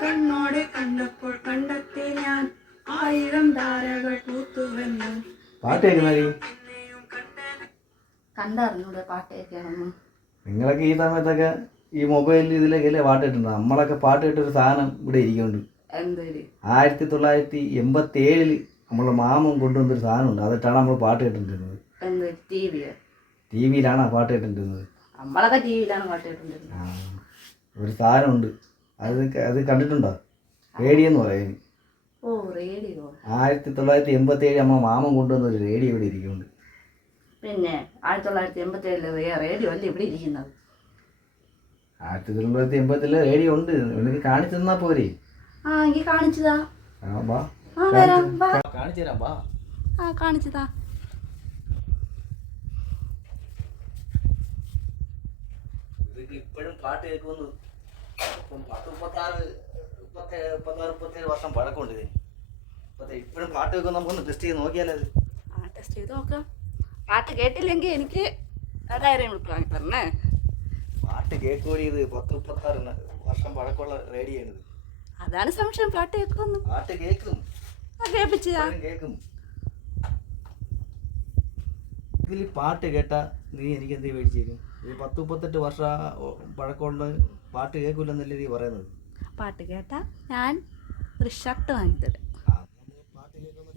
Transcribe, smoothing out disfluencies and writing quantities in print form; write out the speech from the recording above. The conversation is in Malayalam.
കണ്ണോടെ കണ്ടപ്പോൾ കണ്ടെത്തി ഞാൻ 1000 താരകൾ പൂത്തുവെന്ന്. പാട്ട് കേൾക്കുന്നേ കണ്ടറിഞ്ഞൂടെ പാട്ട് കേൾക്കണമെന്ന്. നിങ്ങളൊക്കെ ഈ സമയത്തൊക്കെ ഈ മൊബൈലിൽ ഇതിലേക്കല്ലേ പാട്ട് കിട്ടുന്നത്. നമ്മളൊക്കെ പാട്ട് കേട്ടൊരു സാധനം ഇവിടെ ഇരിക്കുന്നുണ്ട്. 1987 നമ്മളെ മാമൻ കൊണ്ടുവന്നൊരു സാധനമുണ്ട്. അതിട്ടാണ് നമ്മൾ പാട്ട് കേട്ടിട്ടുണ്ടിരുന്നത്. ടി വിയിലാണ് ആ പാട്ട് കേട്ടിട്ടുണ്ടിരുന്നത്. നമ്മളൊക്കെ ടി വിയിലാണ് പാട്ട് കേട്ടിട്ടുണ്ടിരുന്നത്. ഒരു സാധനമുണ്ട്, അത് കണ്ടിട്ടുണ്ടോ? റേഡിയോ എന്ന് പറയും. ഓ, റേഡിയോ. 1987 നമ്മൾ മാമൻ കൊണ്ടുവന്നൊരു റേഡിയോ ഇവിടെ ഇരിക്കുന്നുണ്ട്. പിന്നെ 1987 റേഡിയോ അല്ലേ ഇവിടെ ഇരിക്കുന്നത്? 1987 റേഡിയോ ഉണ്ട്. എനിക്ക് കാണിച്ചു തന്നാ പോരെ? എങ്കിൽ കാണിച്ചതാ. കാണിച്ചു തരാം, വാ. കാണിച്ചതാ. ഇപ്പോഴും പാട്ട് കേൾക്കുന്നു. 36 വർഷം പഴക്കമുണ്ട് ഇതിന്. ഇപ്പോഴും പാട്ട് കേൾക്കും. നമുക്കൊന്ന് ടെസ്റ്റ് ചെയ്ത് നോക്കിയാലോ? ടെസ്റ്റ് ചെയ്ത് നോക്കാം. പാട്ട് കേട്ടില്ലെങ്കിൽ എനിക്ക് ഡയറി മിൽക്ക് വാങ്ങി തരണേ. പാട്ട് കേൾക്കൂടി. ഇത് 36 വർഷം പഴക്കമുള്ള റേഡിയോ ആണ്. അതാണ് സംശയം. പാട്ട് കേൾക്കുമെന്ന്. പാട്ട് കേൾക്കും. കേൾക്കും. ഇതിൽ പാട്ട് കേട്ടാ നീ എനിക്ക് എന്ത് മേടിച്ചു തരും? ഇത് 10-38 വർഷം പഴക്കമുള്ള പാട്ട് കേൾക്കൂലെന്നല്ലേ നീ പറയുന്നത്? പാട്ട് കേട്ടാ ഞാൻ ഒരു ഷർട്ട് വാങ്ങിത്തരാം. പാട്ട് കേൾക്കുന്ന